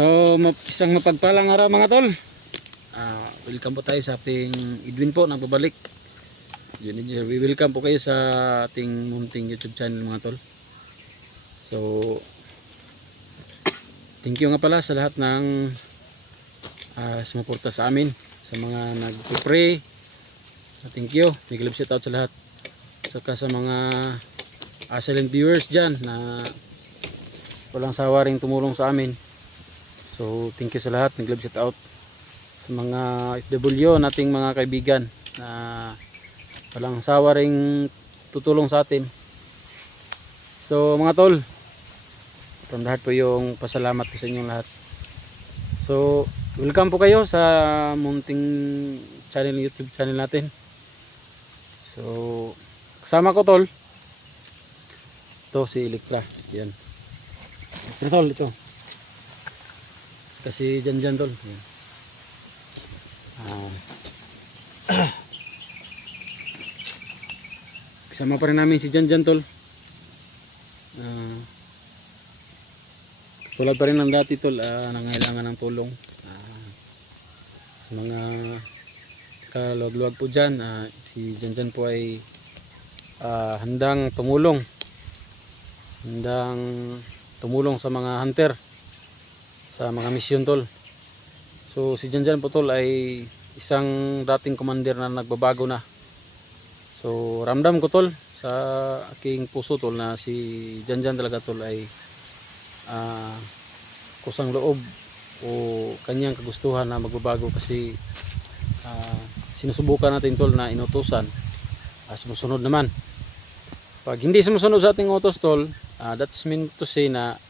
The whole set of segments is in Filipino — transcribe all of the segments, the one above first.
Isang mapagpalang araw mga tol. Welcome po tayo sa ating Edwin po nagbabalik. Welcome po kayo sa ating munting YouTube channel mga tol. So thank you nga pala sa lahat ng sumuporta sa amin, sa mga nagpe-pray. Thank you. Big love shout out sa lahat. Saka sa mga silent viewers dyan na walang sawa ring tumulong sa amin. So thank you sa lahat, nag-love shout out sa mga FW nating mga kaibigan na walang sawa ring tutulong sa atin. So mga tol, from lahat po yung pasalamat ko sa inyong lahat. So welcome po kayo sa munting channel, YouTube channel natin. So kasama ko tol, ito si Electra, yan Electra tol, ito kasi dyan tol. Kasama pa rin namin si dyan tol. Tulad pa rin ng dati tol, nangailangan ng tulong sa mga kaluwag-luwag po dyan. Si dyan po ay handang tumulong sa mga hunter, sa mga misyon tol. So si Janjan po tol ay isang dating commander na nagbabago na. So ramdam ko tol sa aking puso tol na si Janjan talaga tol ay kusang loob o kanyang kagustuhan na magbabago, kasi sinusubukan natin tol na inutusan, sumusunod naman. Pag hindi sumusunod sa ating utos tol, that's meant to say na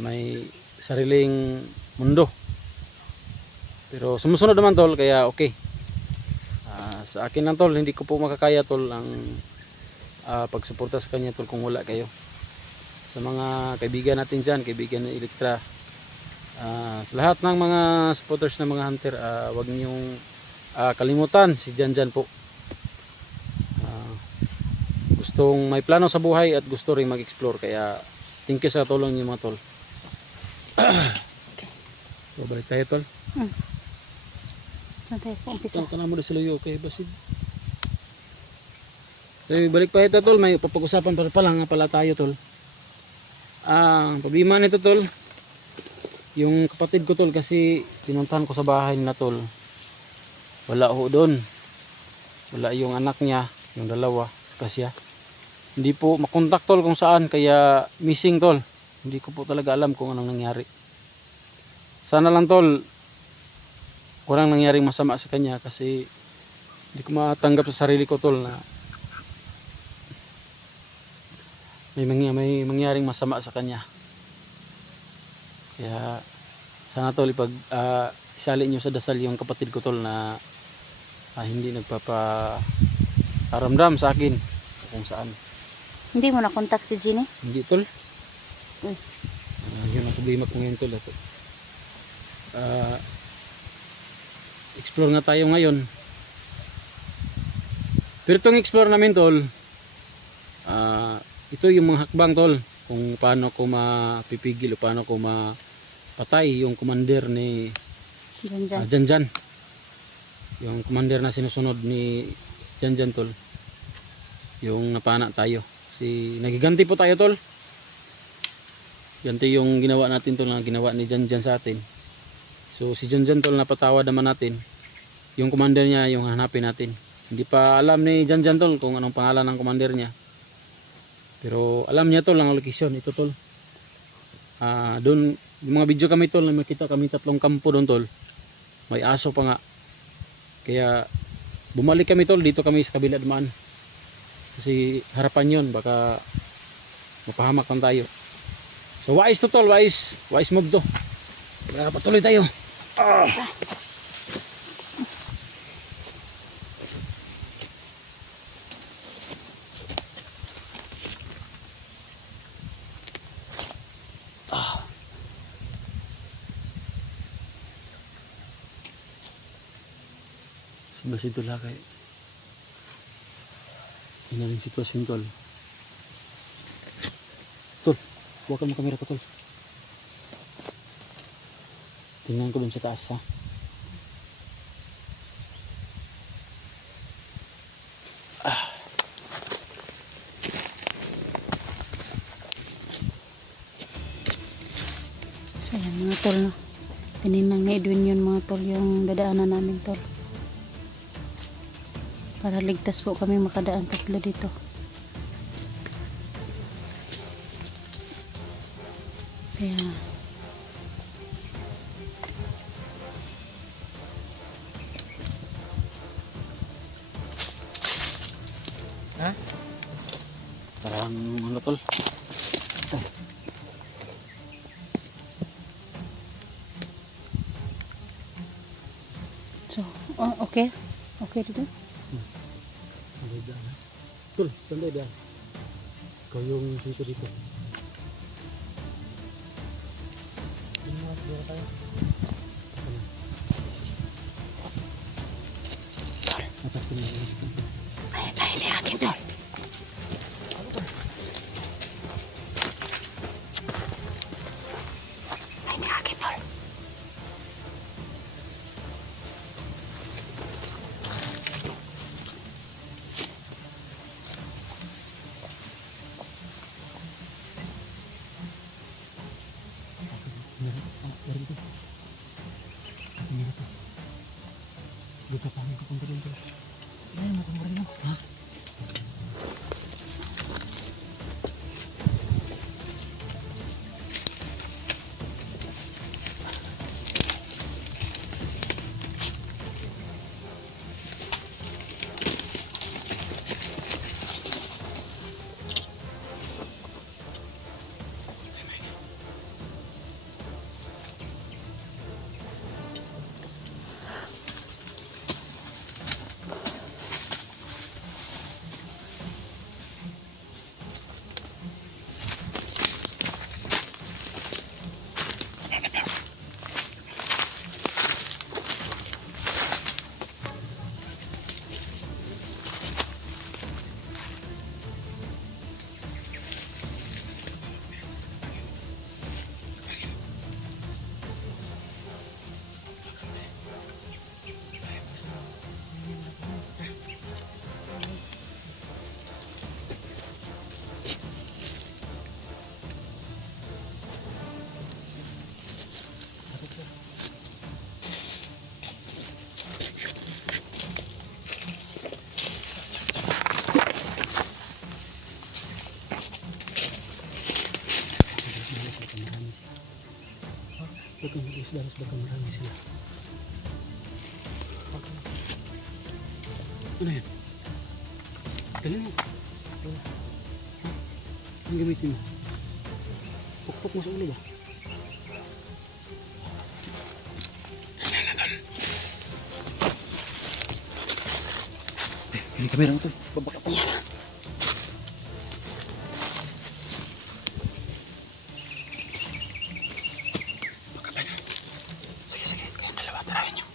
may sariling mundo. Pero sumusunod naman tol, kaya okay. Sa akin lang tol, hindi ko po makakaya tol ang pagsuporta sa kanya tol kung wala kayo. Sa mga kaibigan natin dyan, kaibigan ng Electra, sa lahat ng mga supporters ng mga hunter, wag niyong kalimutan si Janjan po. Gustong may plano sa buhay at gusto rin mag-explore, kaya thank you sa tulong niyo mga tol. So balik tayo tol. Umpisa ka na mo sila yung okay basid. So balik pa ito tol, may papag-usapan pa lang pala tayo tol. Problema nito tol, yung kapatid ko tol, kasi pinuntahan ko sa bahay nila tol, wala ho doon, wala yung anak niya, yung dalawa, saka siya. Hindi po makontak tol kung saan, kaya missing tol. Hindi ko po talaga alam kung anong nangyari. Sana lang tol walang nangyaring masama sa kanya, kasi hindi ko matanggap sa sarili ko tol na may mangyaring masama sa kanya. Kaya sana tol isali nyo sa dasal yung kapatid ko tol na hindi nagpaparamdam sa akin kung saan. Hindi mo na contact si Ginny? Hindi tol. Yun ang problema ko ngayon tol. Explore nga tayo ngayon. Pero itong explore namin tol, ito yung mga hakbang tol, kung paano ko mapipigil o paano ko mapatay yung commander ni Janjan. Yung commander na sinusunod ni Janjan tol, yung napana tayo. Nagiganti po tayo tol. Ganti yung ginawa natin tol, na ginawa ni Janjan sa atin. So si Janjan tol, napatawad naman natin. Yung commander niya yung hanapin natin. Hindi pa alam ni Janjan tol kung anong pangalan ng commander niya, pero alam niya tol ang location. Ito tol, doon yung mga video kami tol, na makita kami tatlong kampo doon tol, may aso pa nga. Kaya bumalik kami tol, dito kami sa kabila dumaan, kasi harapan yun, baka mapahamak lang tayo. So wise to tol, wise move to. Patuloy tayo. Masih itulah kayak ini rin sitwasyon tol. Tol, huwag mo kamera ko tol. Tingnan ko dun sa taas ha. So yan mga tol, no? Tininang ni Edwin yun mga tol, yung dadaanan namin tol. Para ligtas po kami makadaan tatlo dito. Kaya Ha? Parang ano tol? so, okay. Okay dito. Tol, sandali dyan. Ikaw yung dito dito. Atas ko na. Ay, di akin tol. Ay, di akin tol. Dito pa kami pupunta dito. Ayun, matang mo. Ha? Huwag kang mag-isdaras, baka marami sila. Ano yan? Dali mo. Ha? Ang gamitin mo? Pukpok mo sa ulo ba? Ini kamera mo to. Babaka pa yan. Sige, kayong dalawa, tarahin nyo.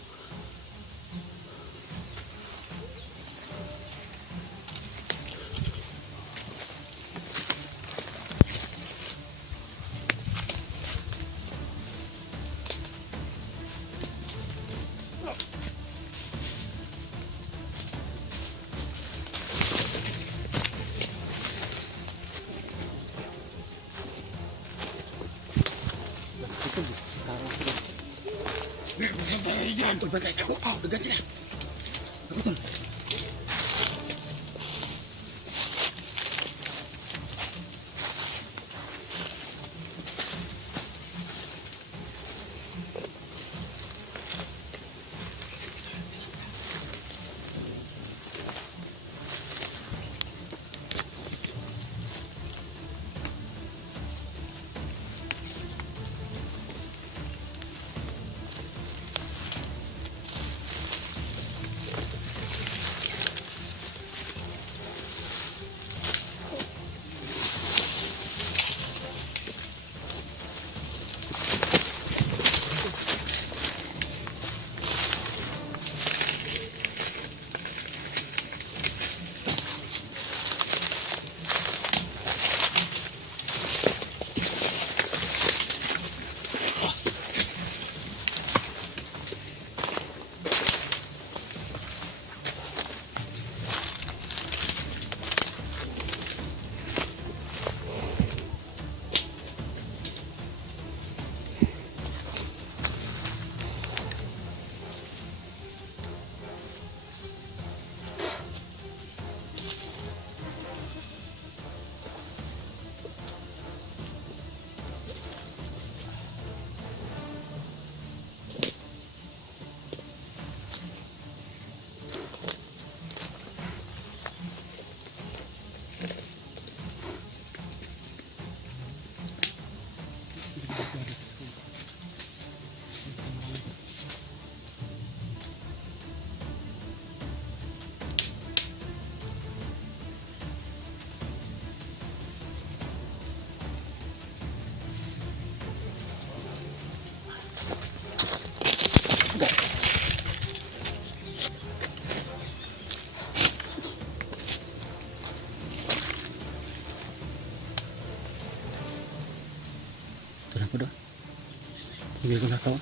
Tol, bantay ako. Dagan sila. Ako, tol. Hindi ko na tao.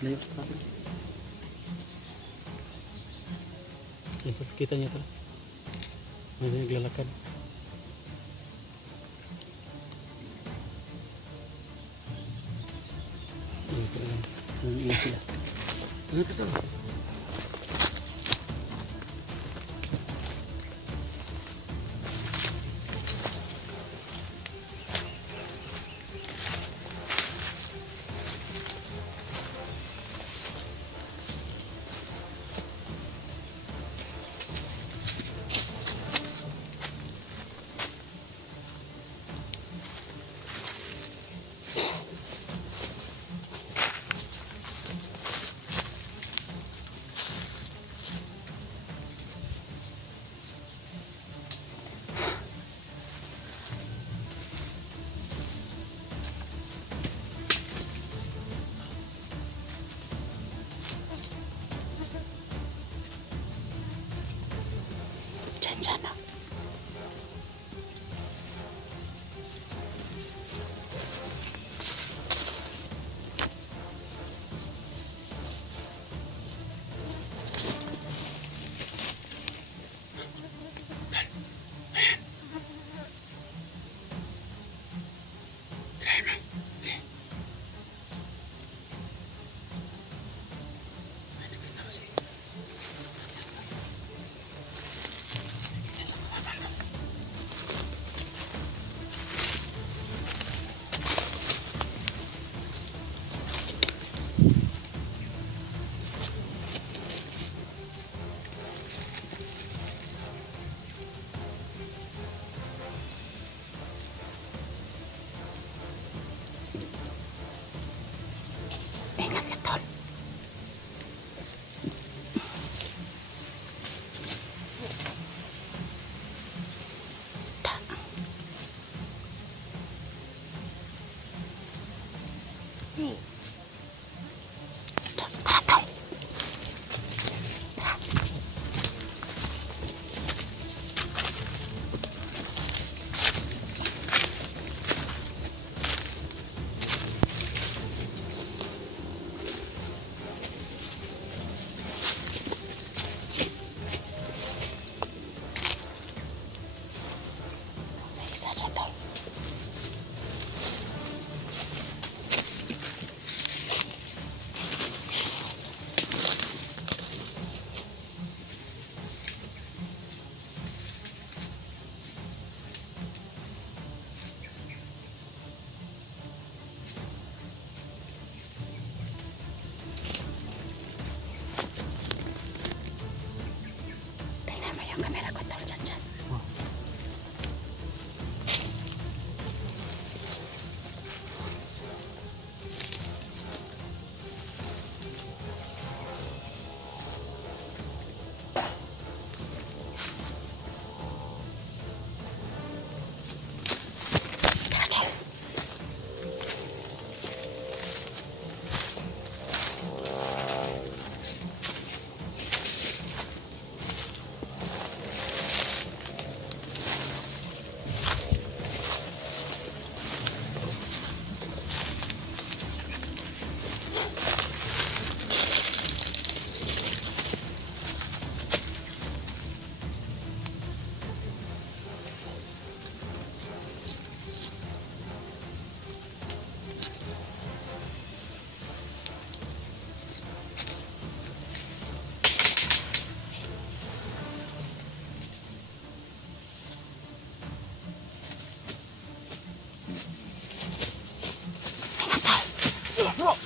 Layo. Ito, kita niyo ito. May naglalakad. Ito lang. Nangiyan sila. Ano ito? Diyan na. Ingat ka, tol. Tara, tol. Isa na, tol. Tingnan mo yung camera ko, tol. Diyan. Tara, tol. Ingat, tol.